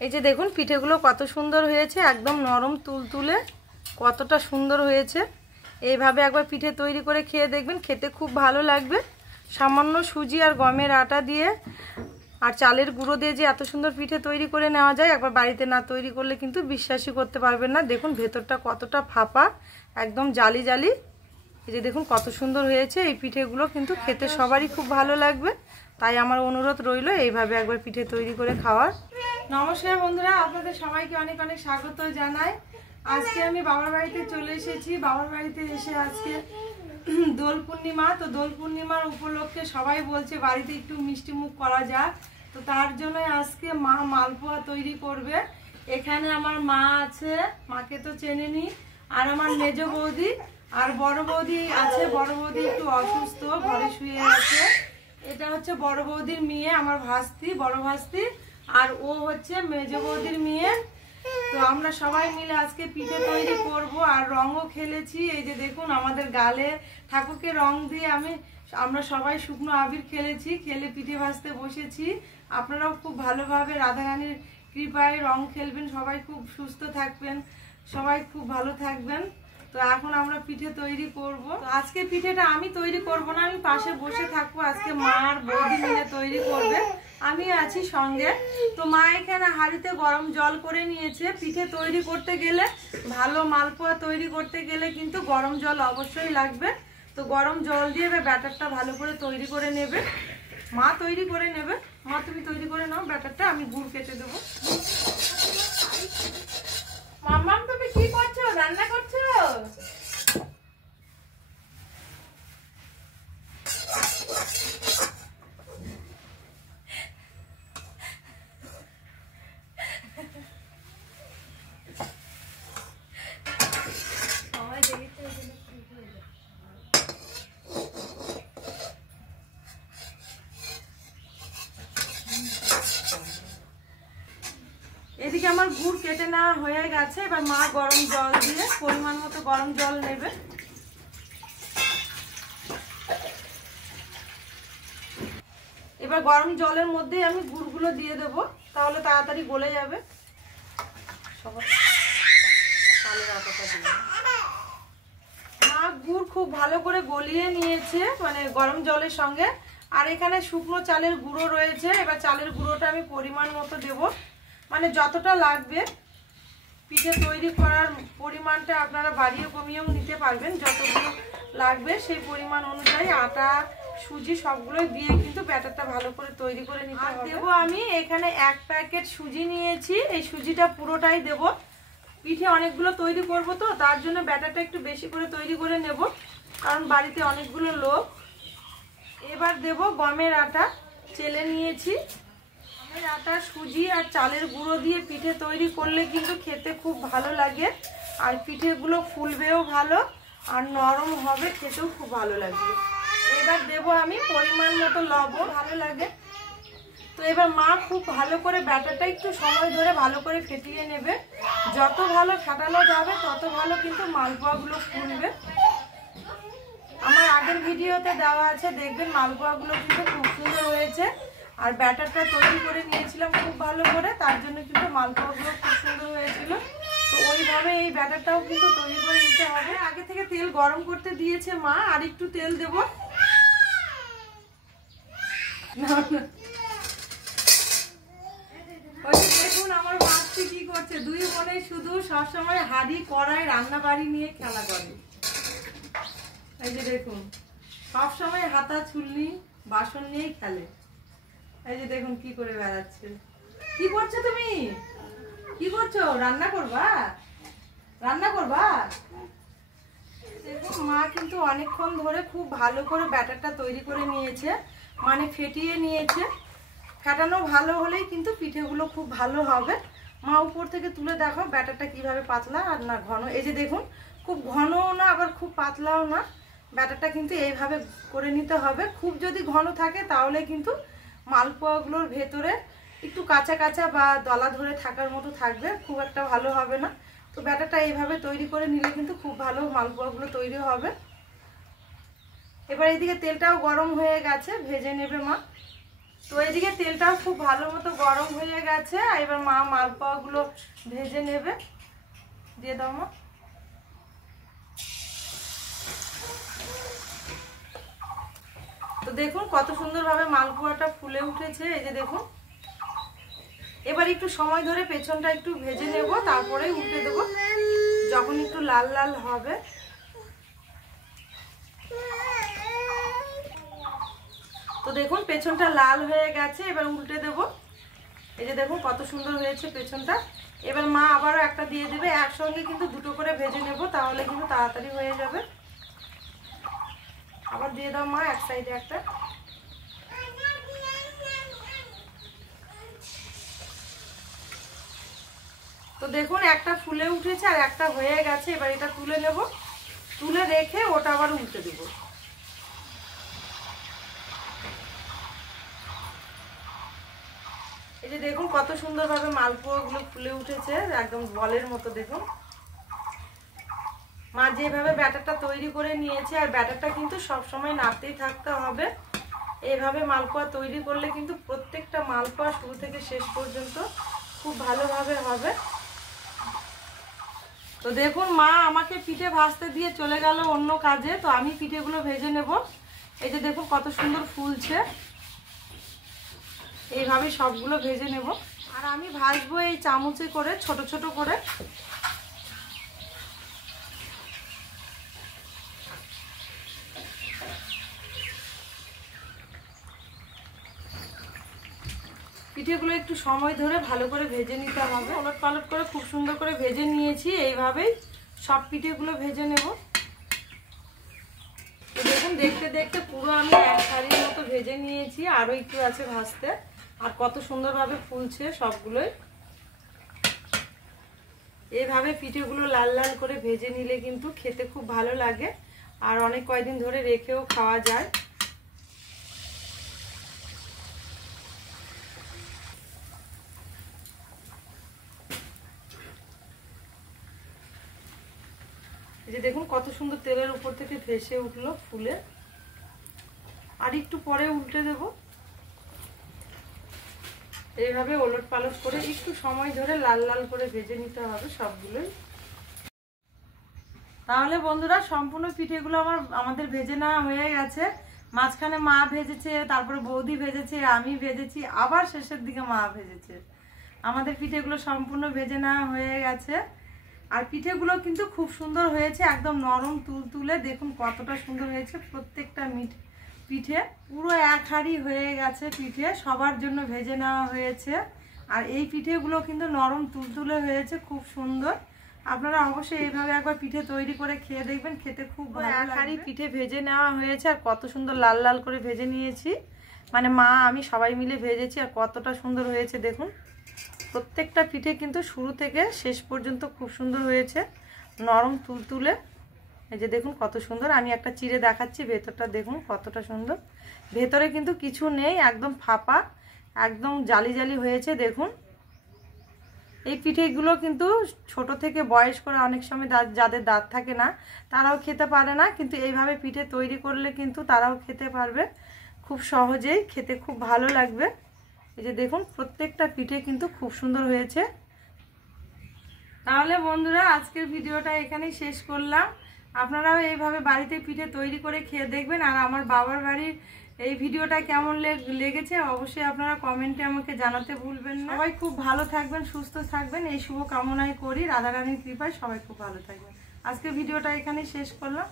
এই যে দেখুন পিঠেগুলো কত সুন্দর হয়েছে, একদম নরম তুলতুলে, কতটা সুন্দর হয়েছে। এইভাবে একবার পিঠে তৈরি করে খেয়ে দেখবেন, খেতে খুব ভালো লাগবে। সামান্য সুজি আর গমের আটা দিয়ে আর চালের গুঁড়ো দিয়ে যে এত সুন্দর পিঠে তৈরি করে নেওয়া যায়, একবার বাড়িতে না তৈরি করলে কিন্তু বিশ্বাসই করতে পারবেন না। দেখুন ভেতরটা কতটা ফাঁপা, একদম জালি জালি। এই যে দেখুন কত সুন্দর হয়েছে। এই পিঠেগুলো কিন্তু খেতে সবারই খুব ভালো লাগবে, তাই আমার অনুরোধ রইল এইভাবে একবার পিঠে তৈরি করে খাওয়ার। নমস্কার বন্ধুরা, আপনাদের সবাইকে অনেক অনেক স্বাগত জানাই। আজকে আমি বাবার বাড়িতে চলে এসেছি। বাবার বাড়িতে এসে আজকে দোল পূর্ণিমা, তো দোল পূর্ণিমার উপলক্ষে সবাই বলছে বাড়িতে একটু মিষ্টি মুখ করা যাক, তো তার জন্য আজকে মা মালপোয়া তৈরি করবে। এখানে আমার মা আছে, মাকে তো চেনেনি, আর আমার মেজ বৌদি আর বড় বৌদি আছে। বড় বৌদি একটু অসুস্থ, ঘরে শুয়ে আছে। এটা হচ্ছে বড় বৌদির মেয়ে, আমার ভাস্তি, বড় ভাস্তি, আর ও হচ্ছে মেজ বৌদির মেয়ে। তো আমরা সবাই মিলে আজকে পিঠে তৈরি করব, আর রঙও খেলেছি। এই যে দেখুন আমাদের গালে ঠাকুরকে রং দিয়ে আমরা সবাই শুকনো আবির খেলেছি, খেলে পিঠে ভাজতে বসেছি। আপনারাও খুব ভালোভাবে রাধারানীর কৃপায় রং খেলবেন, সবাই খুব সুস্থ থাকবেন, সবাই খুব ভালো থাকবেন। তো এখন আমরা পিঠে তৈরি করব। তো আজকে পিঠেটা আমি তৈরি করব না, আমি পাশে বসে থাকবো। আজকে মা আর বৌদি মিলে তৈরি করবে, আমি আছি সঙ্গে। তো মা এখানে হাঁড়িতে গরম জল করে নিয়েছে। পিঠে তৈরি করতে গেলে, ভালো মালপোয়া তৈরি করতে গেলে কিন্তু গরম জল অবশ্যই লাগবে। তো গরম জল দিয়ে ব্যাটারটা ভালো করে তৈরি করে নেবে। মা তৈরি করে নেবে। মা তুমি তৈরি করে নাও ব্যাটারটা, আমি গুড় কেটে দেবো। মাম্মাম তুমি কি করছো? রান্না করছো? এদিকে আমার গুড় কেটে নেওয়া হয়ে গেছে। এবার মা গরম জল দিয়ে পরিমাণ মতো গরম জল নেবে। এবার গরম জলের মধ্যেই আমি গুড়গুলো দিয়ে দেব, তাহলে তাড়াতাড়ি গলে যাবে। মা গুড় খুব ভালো করে গলিয়ে নিয়েছে, মানে গরম জলের সঙ্গে। আর এখানে শুকনো চালের গুঁড়ো রয়েছে। এবার চালের গুঁড়োটা আমি পরিমাণ মতো দেব, মানে যতটা লাগবে। পিঠে তৈরি করার পরিমাণটা আপনারা বাড়িয়ে কমিয়েও নিতে পারবেন, যতগুলো লাগবে সেই পরিমাণ অনুযায়ী আটা সুজি সবগুলোই দিয়ে কিন্তু ব্যাটারটা ভালো করে তৈরি করে নিতে হবে। দেবো আমি এখানে 1 প্যাকেট সুজি নিয়েছি, এই সুজিটা পুরোটাই দেব। পিঠে অনেকগুলো তৈরি করব, তো তার জন্য ব্যাটারটা একটু বেশি করে তৈরি করে নেব, কারণ বাড়িতে অনেকগুলো লোক। এবার দেব গমের আটা, চেলে নিয়েছি। গমের আটা, সুজি আর চালের গুঁড়ো দিয়ে পিঠে তৈরি করলে কিন্তু খেতে খুব ভালো লাগে, আর পিঠেগুলো ফুলবেও ভালো আর নরম হবে, খেতেও খুব ভালো লাগবে। এবার দেব আমি পরিমাণ মতো লবণ, ভালো লাগে। তো এবার মা খুব ভালো করে ব্যাটারটা একটু সময় ধরে ভালো করে ফেটিয়ে নেবে। যত ভালো ফাটানো যাবে তত ভালো কিন্তু মালপোয়াগুলো ফুলবে। আমার আগের ভিডিওতে দেওয়া আছে, দেখবেন মালপোয়াগুলো কিন্তু খুব সুন্দর হয়েছে। আর ব্যাটারটা তৈরি করে নিয়েছিলাম খুব ভালো করে, তার জন্য কিন্তু মালপোয়াগুলো খুব সুন্দর হয়েছিল। তো ওইভাবে এই ব্যাটারটাও কিন্তু তৈরি করে নিতে হবে। আগে থেকে তেল গরম করতে দিয়েছে মা, আর একটু তেল দেবো। দেখুন আমার ভাস্তি কি করছে, দুই বোনে শুধু সবসময় হাঁড়ি কড়াই রান্না বাড়ি নিয়ে খেলা করে। এই যে দেখুন সবসময় হাতা ছুলনি বাসন নিয়েই খেলে। এই যে দেখুন কি করে বেড়াচ্ছে। কি করছো তুমি? কি করছো? রান্না করবা? রান্না করবা? দেখুন মা কিন্তু অনেকক্ষণ ধরে খুব ভালো করে ব্যাটারটা তৈরি করে নিয়েছে, মানে ফেটিয়ে নিয়েছে। ফেটানো ভালো হলেই কিন্তু পিঠেগুলো খুব ভালো হবে। মা উপর থেকে তুলে দেখো ব্যাটারটা কিভাবে পাতলা আর না ঘন। এই যে দেখুন খুব ঘনও না আবার খুব পাতলাও না, ব্যাটারটা কিন্তু এইভাবে করে নিতে হবে। খুব যদি ঘন থাকে তাহলে কিন্তু মালপোয়াগুলোর ভেতরে একটু কাঁচা কাঁচা বা দলা ধরে থাকার মতো থাকবে, খুব একটা ভালো হবে না। তো ব্যাটারটা এইভাবে তৈরি করে নিলে কিন্তু খুব ভালো মালপোয়াগুলো তৈরি হবে। এবার এদিকে তেলটাও গরম হয়ে গেছে, ভেজে নেবে মা। তো এদিকে তেলটাও খুব ভালো মতো গরম হয়ে গেছে। এবার মা মালপোয়াগুলো ভেজে নেবে। দিয়ে দাও মা। তো দেখুন কত সুন্দরভাবে মালপোয়াটা ফুলে উঠেছে। এই যে দেখুন, এবার একটু সময় ধরে পেছনটা একটু ভেজে নেব, তারপরে উল্টে দেবো যখন একটু লাল লাল হবে। তো দেখুন পেছনটা লাল হয়ে গেছে, এবার উল্টে দেব। এই যে দেখুন কত সুন্দর হয়েছে পেছনটা। এবার মা আবারও একটা দিয়ে দেবে, একসঙ্গে কিন্তু দুটো করে ভেজে নেব, তাহলে কিন্তু তাড়াতাড়ি হয়ে যাবে। আবার দিয়ে দাও মা এক সাইডে একটা। তো দেখুন একটা ফুলে উঠেছে আর একটা হয়ে গেছে। এবার এটা তুলে নেব, তুলে রেখে ওটা আবার উল্টে দেব। এই যে দেখুন কত সুন্দরভাবে মালপোয়াগুলো ফুলে উঠেছে, একদম বলের মতো। দেখুন মা যেভাবে ব্যাটারটা তৈরি করে নিয়েছে, আর ব্যাটারটা কিন্তু সব সময় নাড়তেই থাকতে হবে। এইভাবে মালপোয়া তৈরি করলে কিন্তু প্রত্যেকটা মালপোয়া শুরু থেকে শেষ পর্যন্ত খুব ভালোভাবে হবে। তো দেখুন মা আমাকে পিঠে ভাজতে দিয়ে চলে গেল অন্য কাজে, তো আমি পিঠেগুলো ভেজে নেব। এই যে দেখুন কত সুন্দর ফুলছে, এইভাবে সবগুলো ভেজে নেব। আর আমি ভাজবো এই চামচে করে, ছোট ছোট করে। পিঠেগুলো একটু সময় ধরে ভালো করে ভেজে নিতে হবে। ওলট পালট করে খুব সুন্দর করে ভেজে নিয়েছি। এইভাবেই সব পিঠেগুলো ভেজে নেব। তো দেখুন দেখতে দেখতে পুরো আমি এক শাড়ির মতো ভেজে নিয়েছি, আরও একটু আছে ভাজতে। আর কত সুন্দরভাবে ফুলছে সবগুলোই। এইভাবে পিঠেগুলো লাল লাল করে ভেজে নিলে কিন্তু খেতে খুব ভালো লাগে, আর অনেক কয়দিন ধরে রেখেও খাওয়া যায়। এই যে দেখুন কত সুন্দর তেলের উপর থেকে ভেসে উঠলো ফুলে। আর একটু পরে উল্টে দেব। এইভাবে ওলট পালট করে একটু সময় ধরে লাল লাল করে ভেজে নিতে হবে সবগুলোই। তাহলে বন্ধুরা সম্পূর্ণ পিঠেগুলো আমাদের ভেজে নেওয়া হয়ে গেছে। মাঝখানে মা ভেজেছে, তারপরে বৌদি ভেজেছে, আমি ভেজেছি, আবার শেষের দিকে মা ভেজেছে। আমাদের পিঠেগুলো সম্পূর্ণ ভেজে নেওয়া হয়ে গেছে। আর পিঠেগুলো কিন্তু খুব সুন্দর হয়েছে, একদম নরম তুলতুলে। দেখুন কতটা সুন্দর হয়েছে প্রত্যেকটা পিঠে। পুরো এক হাঁড়ি হয়ে গেছে পিঠে, সবার জন্য ভেজে নেওয়া হয়েছে। আর এই পিঠেগুলো কিন্তু নরম তুলতুলে হয়েছে, খুব সুন্দর। আপনারা অবশ্যই এইভাবে একবার পিঠে তৈরি করে খেয়ে দেখবেন, খেতে খুব ভালো লাগবে। এক হাঁড়ি পিঠে ভেজে নেওয়া হয়েছে, আর কত সুন্দর লাল লাল করে ভেজে নিয়েছি। মানে মা আমি সবাই মিলে ভেজেছি, আর কতটা সুন্দর হয়েছে দেখুন। প্রত্যেকটা পিঠে কিন্তু শুরু থেকে শেষ পর্যন্ত খুব সুন্দর হয়েছে, নরম তুলতুলে। এই যে দেখুন কত সুন্দর। আমি একটা চিড়ে দেখাচ্ছি, ভেতরটা দেখুন কতটা সুন্দর। ভেতরে কিন্তু কিছু নেই, একদম ফাঁপা, একদম জালি জালি হয়েছে। দেখুন এই পিঠেগুলো কিন্তু ছোট থেকে বয়স করে অনেক সময় যাদের দাঁত থাকে না তারাও খেতে পারে না, কিন্তু এইভাবে পিঠে তৈরি করলে কিন্তু তারাও খেতে পারবে খুব সহজেই, খেতে খুব ভালো লাগবে। এই যে দেখুন প্রত্যেকটা পিঠে কিন্তু খুব সুন্দর হয়েছে। তাহলে বন্ধুরা আজকের ভিডিওটা এখানেই শেষ করলাম। আপনারাও এইভাবে বাড়িতে পিঠে তৈরি করে খেয়ে দেখবেন। আর আমার বাবার বাড়ির এই ভিডিওটা কেমন লেগেছে অবশ্যই আপনারা কমেন্টে আমাকে জানাতে ভুলবেন না। সবাই খুব ভালো থাকবেন, সুস্থ থাকবেন, এই শুভ কামনাই করি। রাধারানীর কৃপায় সবাই খুব ভালো থাকবেন। আজকের ভিডিওটা এখানেই শেষ করলাম।